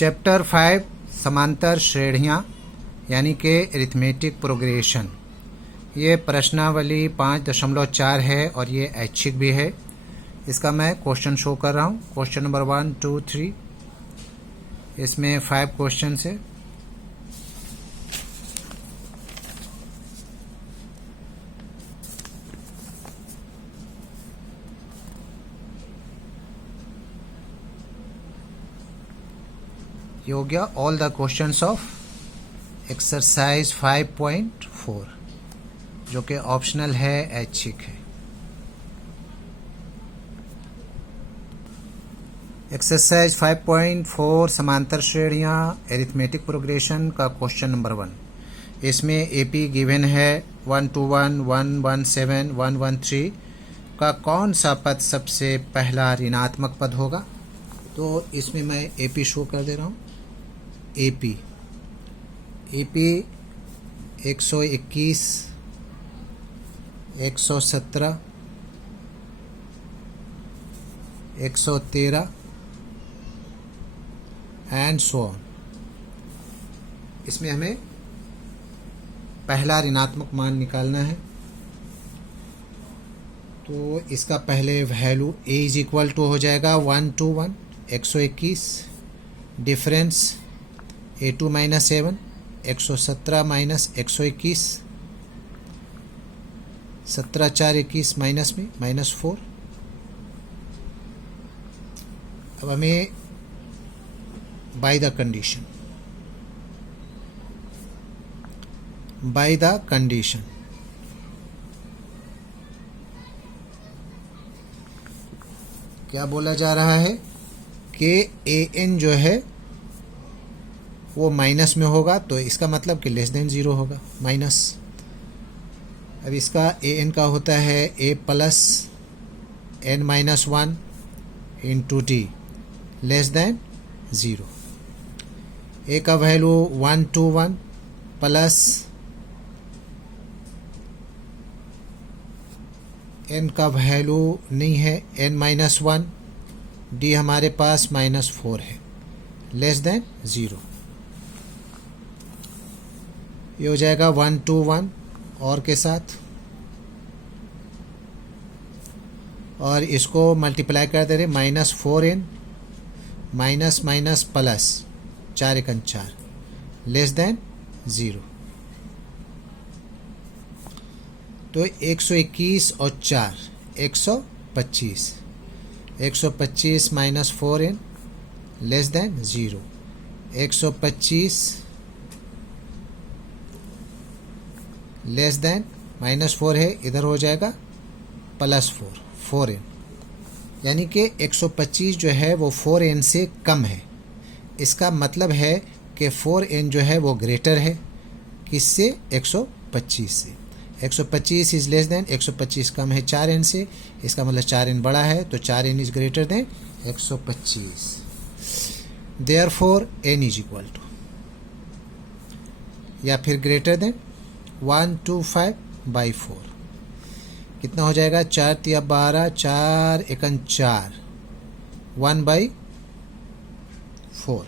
Chapter 5 समांतर श्रेणियाँ यानी कि अरिथमेटिक प्रोग्रेशन। ये प्रश्नावली 5.4 है और ये ऐच्छिक भी है। इसका मैं क्वेश्चन शो कर रहा हूँ। क्वेश्चन नंबर 1, 2, 3, इसमें 5 क्वेश्चन है। ये हो गया all the questions of exercise 5.4 जो कि ऑप्शनल है, ऐच्छिक है। एक्सरसाइज 5.4 समांतर श्रेणियाँ एरिथमेटिक प्रोग्रेशन का क्वेश्चन नंबर 1। इसमें एपी गिवन है 121, 117, 113 का कौन सा पद सबसे पहला ऋणात्मक पद होगा। तो इसमें मैं एपी शो कर दे रहा हूँ। AP 121, 117, 113 and so on. इसमें हमें पहला ऋणात्मक मान निकालना है। तो इसका पहले value a is equal to हो जाएगा 121, 121 difference a2 minus 7, 117 minus 121, 17 4 21 minus में -4। अब हमें बाय द कंडीशन क्या बोला जा रहा है कि an जो है वो माइनस में होगा, तो इसका मतलब कि लेस देन 0 होगा माइनस। अब इसका an का होता है a plus n minus 1 into D less than 0। a का वैल्यू 121 प्लस n का वैल्यू नहीं है n माइनस 1, डी हमारे पास -4 है, लेस देन 0। ये हो जाएगा 121 और के साथ, और इसको मल्टीप्लाई कर दे रहे -4n minus minus plus 4 1 4 less than 0। तो 121 और 4 125, 125 minus 4n less than 0, 125 less than -4 है, इधर हो जाएगा +4, 4n, यानी कि 125 जो है वो 4n से कम है। इसका मतलब है कि 4n जो है वो ग्रेटर है किससे, 125 से। 125 इज लेस देन 125 कम है 4n से, इसका मतलब 4n बड़ा है, तो 4n is greater than 125। Therefore n is equal to या फिर ग्रेटर देन 125/4। कितना हो जाएगा, 4 3 12, 4 1 4, 1/4,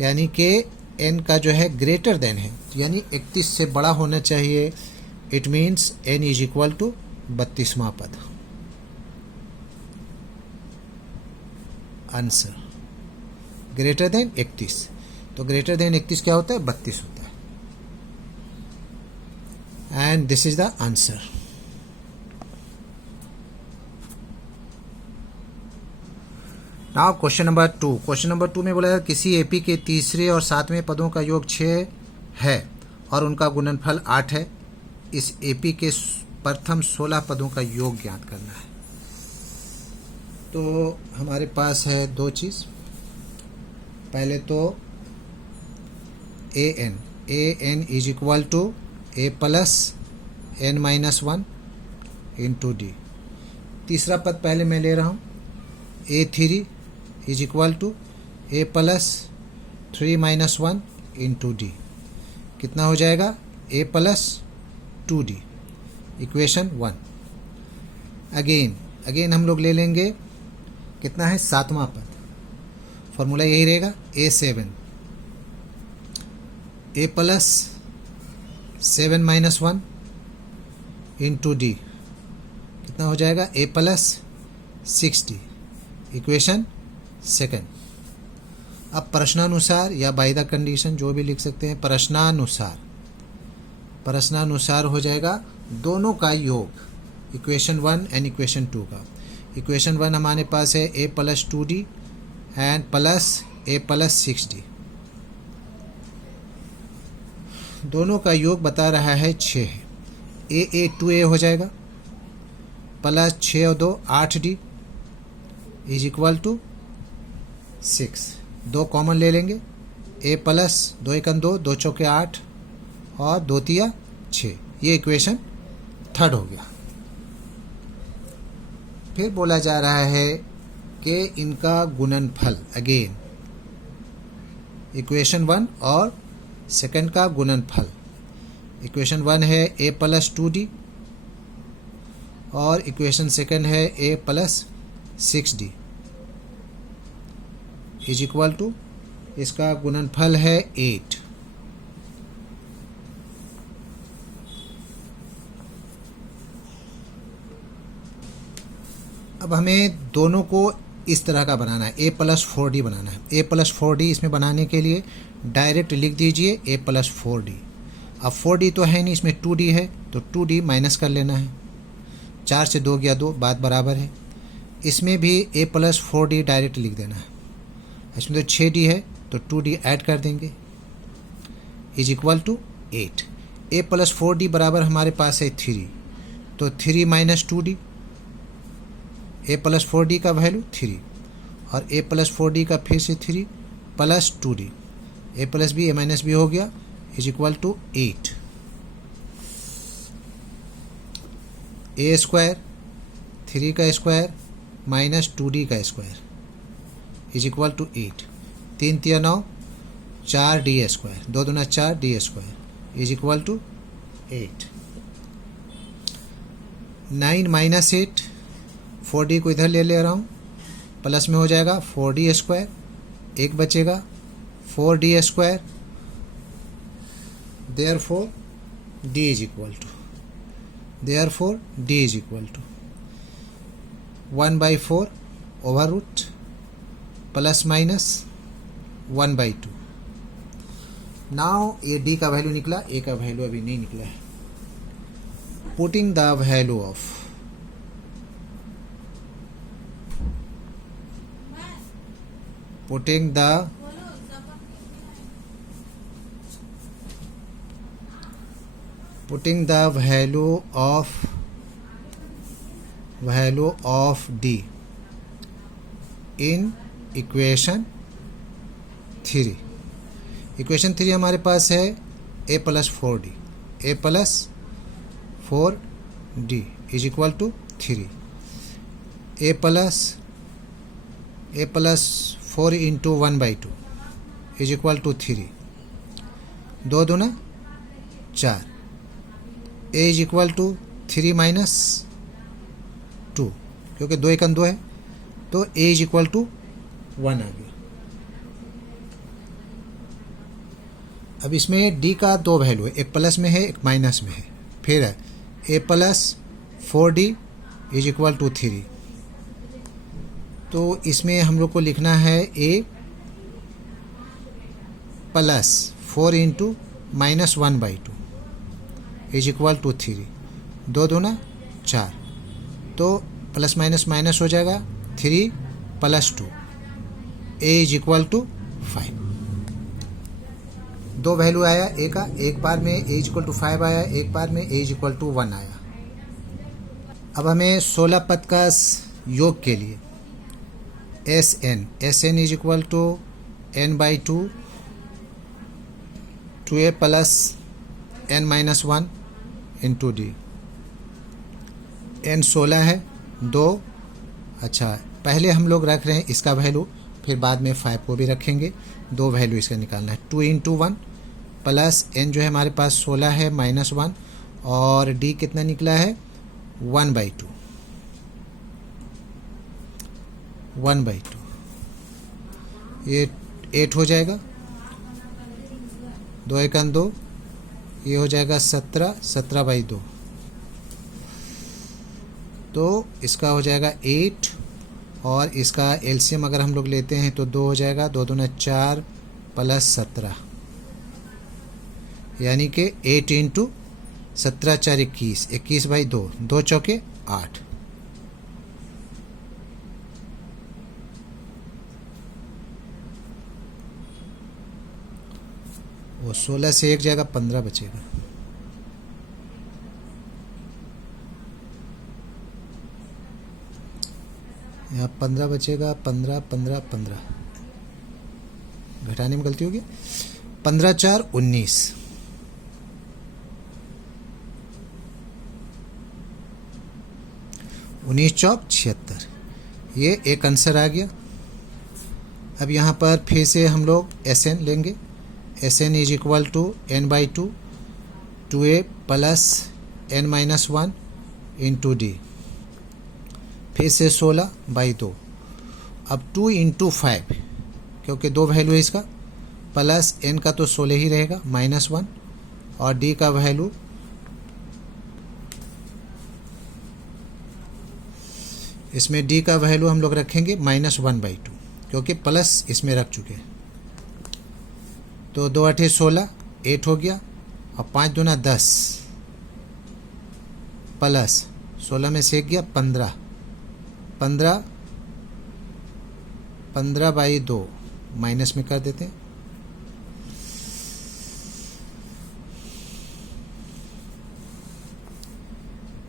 यानी कि n का जो है ग्रेटर देन है, यानी 31 से बड़ा होना चाहिए। It means n is equal to 32वां पद। Answer greater than 31। तो ग्रेटर देन 31 क्या होता है, 32 होता है। And this is the answer. Now question number 2। Question number 2 में बोला है किसी एपी के तीसरे और सातवें पदों का योग 6 है और उनका गुणनफल 8 है। इस एपी के प्रथम 16 पदों का योग ज्ञात करना है। तो हमारे पास है दो चीज़। पहले तो an is equal to a plus n minus 1 into D. तीसरा पद पहले मैं ले रहा हूँ a3 is equal to a plus 3 minus 1 into D. कितना हो जाएगा, a plus 2d, equation 1। Again हम लोग ले लेंगे, कितना है, सातवां पद। फॉर्मूला यही रहेगा A7 A plus 7 minus 1 into D कितना हो जाएगा A plus 6D equation second. अब प्रश्नानुसार या बाय द कंडीशन जो भी लिख सकते हैं, प्रश्नानुसार हो जाएगा दोनों का योग इक्वेशन 1 एंड इक्वेशन 2 का। इक्वेशन 1 हमारे पास है A plus 2D and plus A plus 6D, दोनों का योग बता रहा है 6 है। A 2A हो जाएगा प्लस 6 और 2 8D is equal to 6। 2 common ले लेंगे, A प्लस 2 एकम 2, 2 चौके 8 और 2 तिया 6, ये इक्वेशन थर्ड हो गया। फिर बोला जा रहा है कि इनका गुणनफल, अगेन इक्वेशन 1 और सेकंड का गुणनफल। इक्वेशन 1 है A प्लस 2D और इक्वेशन सेकंड है A plus 6D is equal to, इसका गुणनफल है 8। अब हमें दोनों को इस तरह का बनाना है, A प्लस 4D बनाना है। A प्लस 4D इसमें बनाने के लिए डायरेक्ट लिख दीजिए A प्लस 4D। अब 4D तो है नहीं, इसमें 2D है तो 2D माइनस कर लेना है, 4 से 2 गया 2, बात बराबर है। इसमें भी A प्लस 4D डायरेक्ट लिख देना है, इसमें तो 6D है तो 2D ऐड कर देंगे is equal to 8। A plus 4D बराबर हमारे पास है 3, तो 3 minus 2D, A plus 4D का वैल्यू 3 और A प्लस 4D का फिर से 3 plus 2D, A plus B A minus B हो गया is equal to 8। A square 3 का स्क्वायर माइनस 2D का स्क्वायर इज इक्वल टू 8। 3 तिया 9, 4D स्क्वायर, 2 दूना 4D square is equal to 8। 9 minus 8, 4D को इधर ले रहा हूँ, प्लस में हो जाएगा 4D स्क्वायर, एक बचेगा 4D square, therefore D is equal to 1/4 over root plus minus 1/2। Now ये D का वैल्यू निकला, A का वैल्यू अभी नहीं निकला है। Putting the value of putting the value of D in equation 3। Equation 3 हमारे पास है A plus 4D, A plus 4D is equal to 3। A plus 4 into 1/2 is equal to 3, 2 दूना 4, A is equal to 3 minus 2, क्योंकि 2 एकम 2 है तो A is equal to 1 आ गया। अब इसमें D का 2 वैल्यू है, एक प्लस में है एक माइनस में है। फिर है A plus 4D is equal to 3, तो इसमें हम लोग को लिखना है A plus 4 into minus 1/2 is equal to 3, 2 दूना 4, तो प्लस माइनस माइनस हो जाएगा 3 plus 2, A is equal to 5। 2 value आया A का, एक बार में A इज इक्वल टू 5 आया, एक बार में A इज इक्वल टू 1 आया। अब हमें 16 पद का योग के लिए Sn is equal to n/2 2A plus n-1 into D। n 16 है, 2, अच्छा पहले हम लोग रख रहे हैं इसका वैल्यू, फिर बाद में 5 को भी रखेंगे। 2 वैल्यू इसका निकालना है, 2 इंटू 1 प्लस n जो है हमारे पास 16 है माइनस 1 और D कितना निकला है 1/2। ये 8 हो जाएगा, 2 एकन 2, ये हो जाएगा 17, 17/2। तो इसका हो जाएगा 8 और इसका एलसीएम अगर हम लोग लेते हैं तो 2 हो जाएगा, 2 दूना 4 प्लस 17, यानी कि 8 इंटू 17 4 21, 21/2, 2 चौके 8। वो 16 से 1 जाएगा, 15 बचेगा। यहाँ 15 बचेगा, 15 15 15, घटाने में गलती होगी, 15 4 19, 19 चौक 76। ये एक आंसर आ गया। अब यहाँ पर फिर से हम लोग Sn लेंगे। Sn is equal to n/2 2a plus n-1 into D, फिर से 16/2। अब 2 इंटू 5, क्योंकि 2 वैल्यू है इसका, प्लस n का तो 16 ही रहेगा -1, और d का वैल्यू इसमें d का वैल्यू हम लोग रखेंगे -1/2, क्योंकि प्लस इसमें रख चुके हैं। तो 2 8 16, 8 हो गया, और 5 दूना 10 प्लस 16 में से 1 गया 15, 15 15/2 माइनस में कर देते हैं।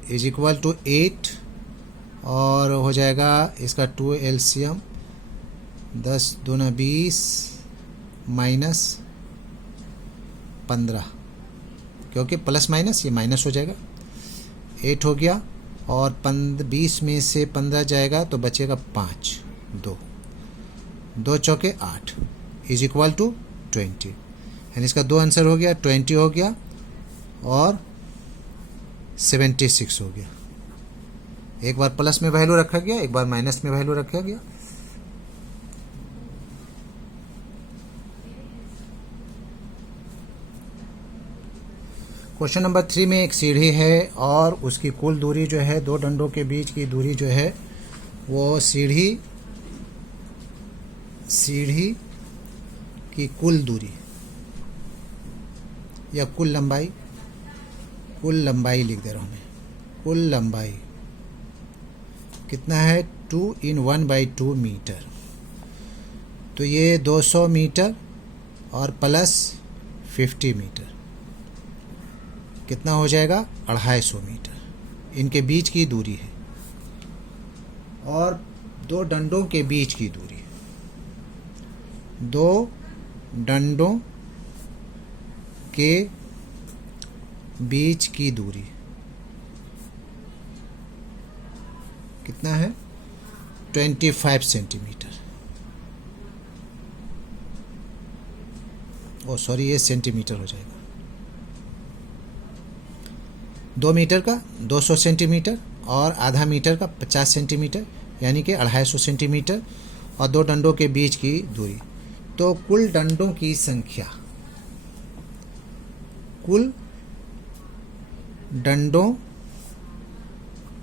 इज इक्वल टू 8, और हो जाएगा इसका 2 एलसीएम, 10 दूना 20 माइनस 15, क्योंकि प्लस माइनस ये माइनस हो जाएगा। 8 हो गया, और 20 में से 15 जाएगा तो बचेगा 5, 2 2 चौके 8 इज इक्वल टू 20, यानी इसका 2 आंसर हो गया, 20 हो गया और 76 हो गया। एक बार प्लस में वैल्यू रखा गया, एक बार माइनस में वैल्यू रखा गया। क्वेश्चन नंबर 3 में एक सीढ़ी है और उसकी कुल दूरी जो है, 2 डंडों के बीच की दूरी जो है वो सीढ़ी की कुल दूरी या कुल लंबाई लिख दे रहा हूँ मैं। कुल लंबाई कितना है, 2 इन 1/2 मीटर। तो ये 200 मीटर और प्लस 50 मीटर कितना हो जाएगा, 250 मीटर इनके बीच की दूरी है। और 2 डंडों के बीच की दूरी, 2 डंडों के बीच की दूरी कितना है, 25 सेंटीमीटर। ओ सॉरी, ये सेंटीमीटर हो जाएगा। 2 मीटर का 200 सेंटीमीटर और आधा मीटर का 50 सेंटीमीटर, यानी कि 250 सेंटीमीटर, और 2 डंडों के बीच की दूरी। तो कुल डंडों की संख्या, कुल डंडों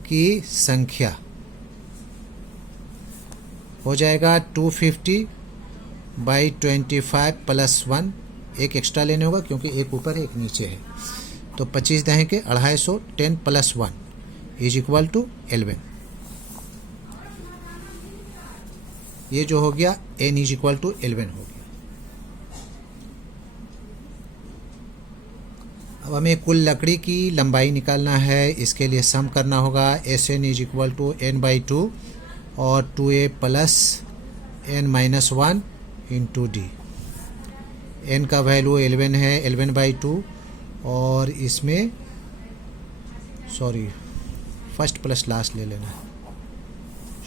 की संख्या हो जाएगा 250/25 प्लस 1, एक एक्स्ट्रा लेने होगा क्योंकि एक ऊपर है एक नीचे है। तो 25 दहें के 250, 10 प्लस 1 इज इक्वल टू 11। ये जो हो गया n इज इक्वल टू 11 हो गया। अब हमें कुल लकड़ी की लंबाई निकालना है, इसके लिए सम करना होगा। Sn is equal to n/2 और 2a plus n-1 into D. n का वैल्यू 11 है, 11/2, और इसमें सॉरी फर्स्ट प्लस लास्ट ले लेना है,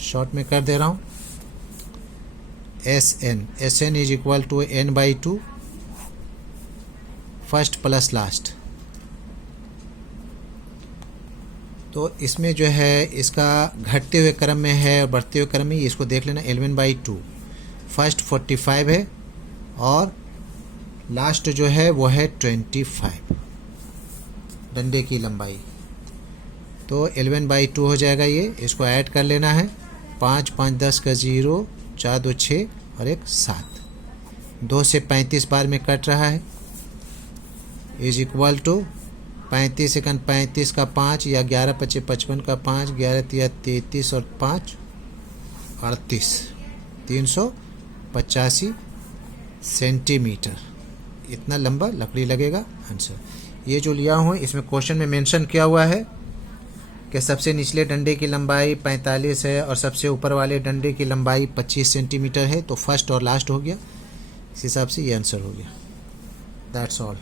शॉर्ट में कर दे रहा हूँ। Sn is equal to n/2 first plus last. तो इसमें जो है इसका घटते हुए क्रम में है और बढ़ते हुए क्रम में, इसको देख लेना। 11/2 फर्स्ट 45 है और लास्ट जो है वो है 25 डंडे की लंबाई। तो 11/2 हो जाएगा ये, इसको ऐड कर लेना है। 5 5 10 का 0, 4 2 6 और 1 7, 2 से 35 बार में कट रहा है, इज इक्वल टू 35 सेकंड 35 का 5 या 11 25 55 का 5, 11 3 33 और 5 38, 385 सेंटीमीटर इतना लंबा लकड़ी लगेगा। आंसर ये जो लिया हूँ इसमें क्वेश्चन में मेंशन किया हुआ है कि सबसे निचले डंडे की लंबाई 45 है और सबसे ऊपर वाले डंडे की लंबाई 25 सेंटीमीटर है। तो फर्स्ट और लास्ट हो गया, इस हिसाब से ये आंसर हो गया। That's all.